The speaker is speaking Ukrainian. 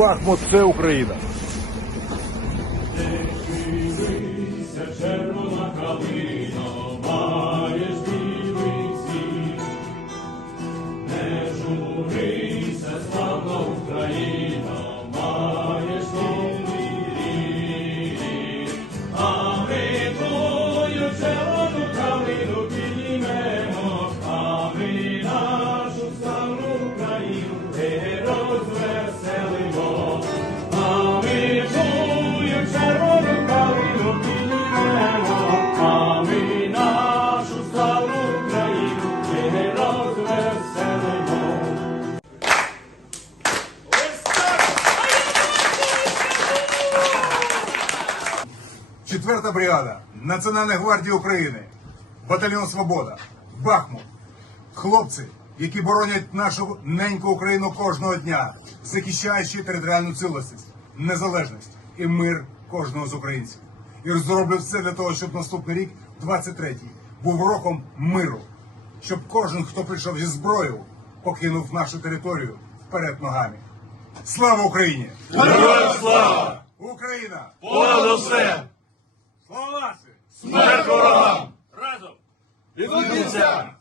Бахмут це Україна. 4 бригада Національної гвардії України, батальйон Свобода, Бахмут, хлопці, які боронять нашу неньку Україну кожного дня, захищаючи територіальну цілісність, незалежність і мир кожного з українців. І зроблять все для того, щоб наступний рік, 23-й, був роком миру, щоб кожен, хто прийшов зі зброєю, покинув нашу територію вперед ногами. Слава Україні! Героям слава! Україна! Понад усе! Слава! Смерть ворогам! Разом! Від кінця!